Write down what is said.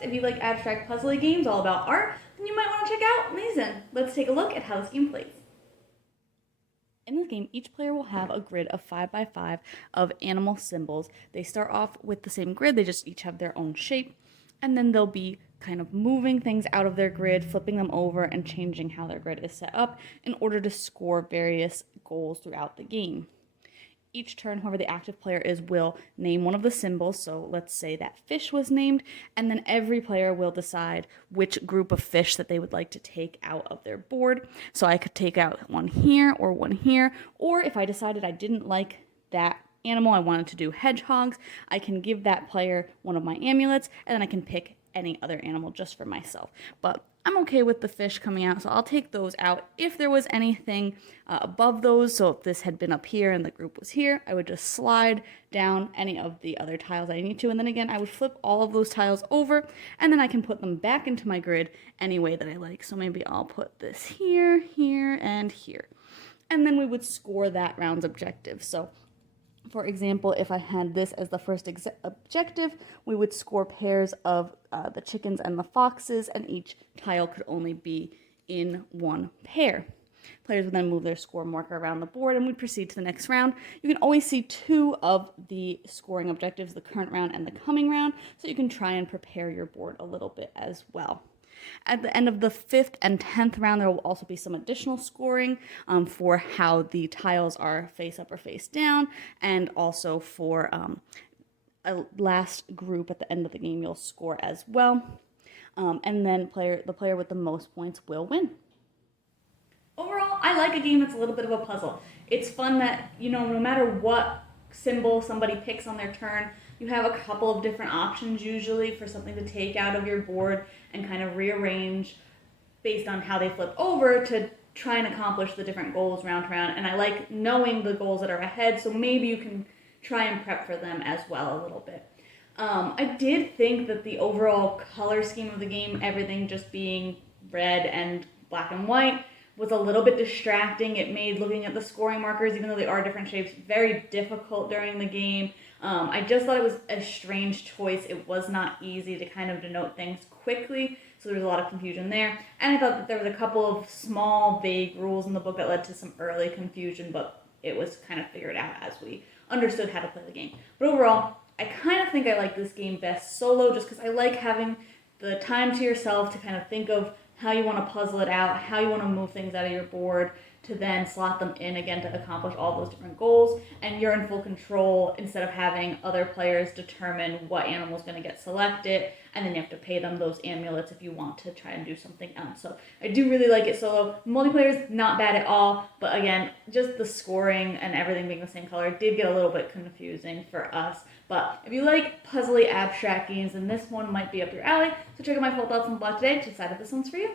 games. If you like abstract puzzle games all about art, then you might want to check out Mezen. Let's take a look at how this game plays. In this game, each player will have a grid of 5 by 5 of animal symbols. They start off with the same grid, they just each have their own shape, and then they'll be kind of moving things out of their grid, flipping them over, and changing how their grid is set up in order to score various goals throughout the game. Each turn, whoever the active player is will name one of the symbols. So let's say that fish was named, and then every player will decide which group of fish that they would like to take out of their board. So I could take out one here, or if I decided I didn't like that animal, I wanted to do hedgehogs, I can give that player one of my amulets, and then I can pick any other animal just for myself. But I'm okay with the fish coming out, so I'll take those out. If there was anything above those, so if this had been up here and the group was here, I would just slide down any of the other tiles I need to, and then again, I would flip all of those tiles over, and then I can put them back into my grid any way that I like. So maybe I'll put this here, here, and here. And then we would score that round's objective. So for example, if I had this as the first objective, we would score pairs of the chickens and the foxes, and each tile could only be in one pair. Players would then move their score marker around the board, and we'd proceed to the next round. You can always see 2 of the scoring objectives, the current round and the coming round, so you can try and prepare your board a little bit as well. At the end of the 5th and 10th round, there will also be some additional scoring for how the tiles are face up or face down, and also for a last group at the end of the game you'll score as well. And then the player with the most points will win. Overall, I like a game that's a little bit of a puzzle. It's fun that, no matter what symbol somebody picks on their turn, you have a couple of different options usually for something to take out of your board and kind of rearrange based on how they flip over to try and accomplish the different goals round to round. And I like knowing the goals that are ahead, so maybe you can try and prep for them as well a little bit. I did think that the overall color scheme of the game, everything just being red and black and white, was a little bit distracting. It made looking at the scoring markers, even though they are different shapes, very difficult during the game. I just thought it was a strange choice. It was not easy to kind of denote things quickly, so there was a lot of confusion there. And I thought that there was a couple of small, vague rules in the book that led to some early confusion, but it was kind of figured out as we understood how to play the game. But overall, I kind of think I like this game best solo, just because I like having the time to yourself to kind of think of how you want to puzzle it out, how you want to move things out of your board to then slot them in again to accomplish all those different goals, and you're in full control instead of having other players determine what animal is going to get selected, and then you have to pay them those amulets if you want to try and do something else. So I do really like it solo. Multiplayer is not bad at all, but again, just the scoring and everything being the same color did get a little bit confusing for us. But if you like puzzly abstract games, then this one might be up your alley. So check out my full thoughts on the blog today to decide if this one's for you.